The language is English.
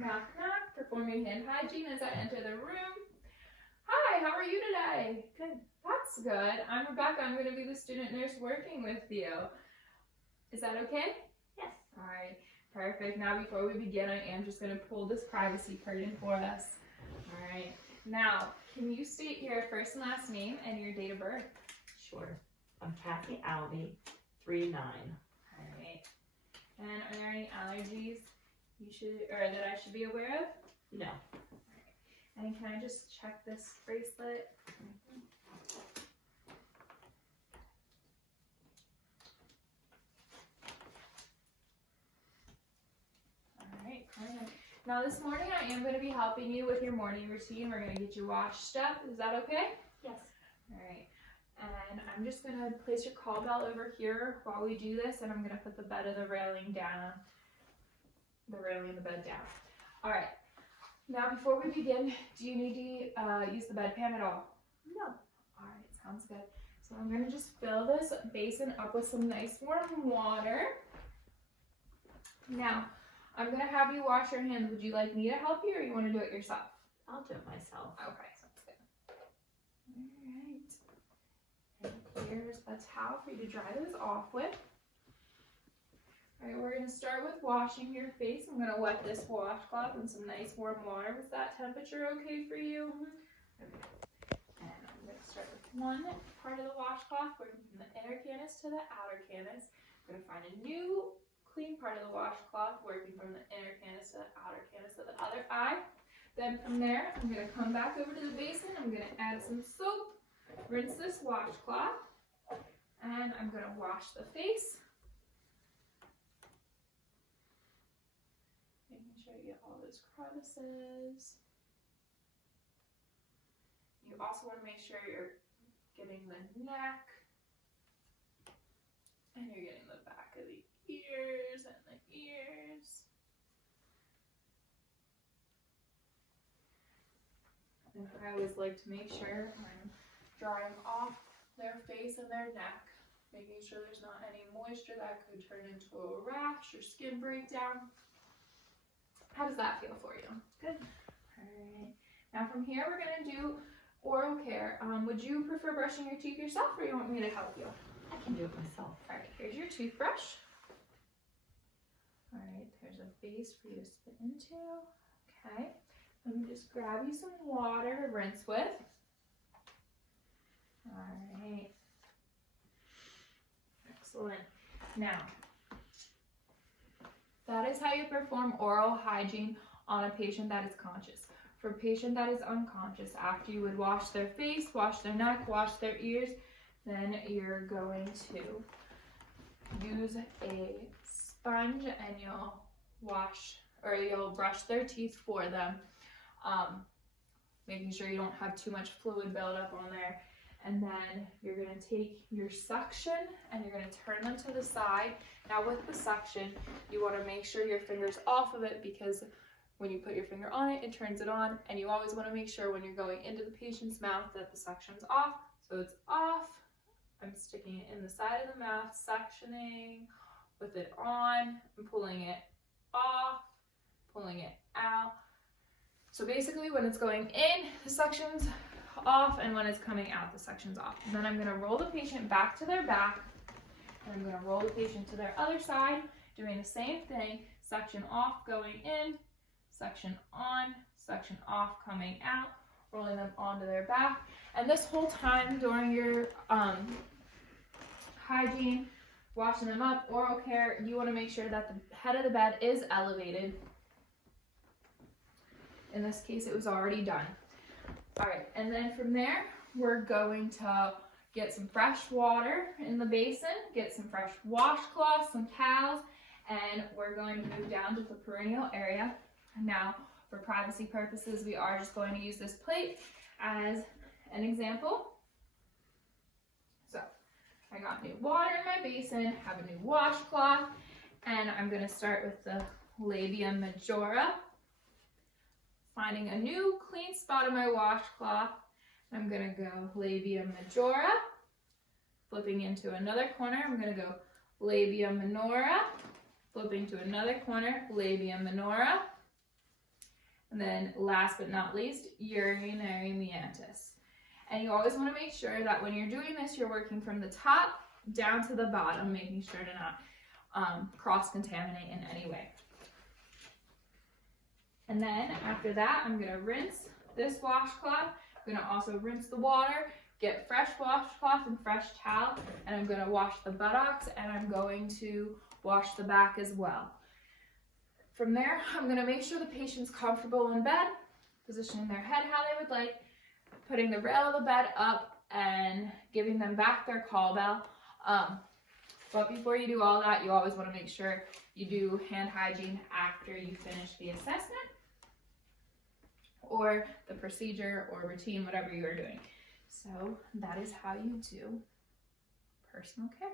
Knock, knock. Performing hand hygiene as I enter the room. Hi, how are you today? Good. That's good. I'm Rebecca. I'm going to be the student nurse working with you. Is that okay? Yes. All right. Perfect. Now, before we begin, I am just going to pull this privacy curtain for us. All right. Now, can you state your first and last name and your date of birth? Sure. I'm Kathy Alvey, 3'9". All right. And are there any allergies that I should be aware of? No. And can I just check this bracelet? All right, perfect. Now this morning I am going to be helping you with your morning routine. We're going to get you washed up. Is that okay? Yes. All right. And I'm just going to place your call bell over here while we do this, and I'm going to put the bed of the railing down. The railing of the bed down. All right. Now, before we begin, do you need to use the bedpan at all? No. All right, sounds good. So I'm going to just fill this basin up with some nice warm water. Now, I'm going to have you wash your hands. Would you like me to help you, or you want to do it yourself? I'll do it myself. Okay, sounds good. All right. And here's a towel for you to dry those off with. All right, we're going to start with washing your face. I'm going to wet this washcloth in some nice warm water. Was that temperature okay for you? Okay. And I'm going to start with one part of the washcloth, working from the inner canus to the outer canus. I'm going to find a new clean part of the washcloth, working from the inner canus to the outer canus of the other eye. Then from there, I'm going to come back over to the basin. I'm going to add some soap, rinse this washcloth, and I'm going to wash the face. Making sure you get all those crevices. You also want to make sure you're getting the neck, and you're getting the back of the ears and the ears. And I always like to make sure I'm drying off their face and their neck, making sure there's not any moisture that could turn into a rash or skin breakdown. How does that feel for you? Good. All right. Now from here, we're going to do oral care. Would you prefer brushing your teeth yourself, or you want me to help you? I can do it myself. All right, here's your toothbrush. All right, there's a base for you to spit into. Okay. Let me just grab you some water to rinse with. All right. Excellent. Now, that is how you perform oral hygiene on a patient that is conscious. For a patient that is unconscious, after you would wash their face, wash their neck, wash their ears, then you're going to use a sponge and you'll brush their teeth for them, making sure you don't have too much fluid buildup on there. And then you're going to take your suction and you're going to turn them to the side. Now with the suction, you want to make sure your finger's off of it, because when you put your finger on it, it turns it on. And you always want to make sure when you're going into the patient's mouth that the suction's off. So it's off. I'm sticking it in the side of the mouth, suctioning with it on, and pulling it off, pulling it out. So basically when it's going in, the suction's off, and when it's coming out, the suction's off. And then I'm going to roll the patient back to their back, and I'm going to roll the patient to their other side, doing the same thing. Suction off, going in, suction on, suction off, coming out, rolling them onto their back. And this whole time during your hygiene, washing them up, oral care, you want to make sure that the head of the bed is elevated. In this case, it was already done. All right, and then from there, we're going to get some fresh water in the basin, get some fresh washcloths, some towels, and we're going to move down to the perineal area. Now, for privacy purposes, we are just going to use this plate as an example. So, I got new water in my basin, have a new washcloth, and I'm going to start with the labia majora. Finding a new clean spot in my washcloth, I'm going to go labia majora, flipping into another corner, I'm going to go labia minora, flipping to another corner, labia minora, And then last but not least, urinary meatus. And you always want to make sure that when you're doing this, you're working from the top down to the bottom, making sure to not cross-contaminate in any way. And then after that, I'm going to rinse this washcloth. I'm going to also rinse the water, get fresh washcloth and fresh towel, and I'm going to wash the buttocks, and I'm going to wash the back as well. From there, I'm going to make sure the patient's comfortable in bed, positioning their head how they would like, putting the rail of the bed up, and giving them back their call bell. But before you do all that, you always want to make sure you do hand hygiene after you finish the assessment or the procedure or routine, whatever you are doing. So that is how you do personal care.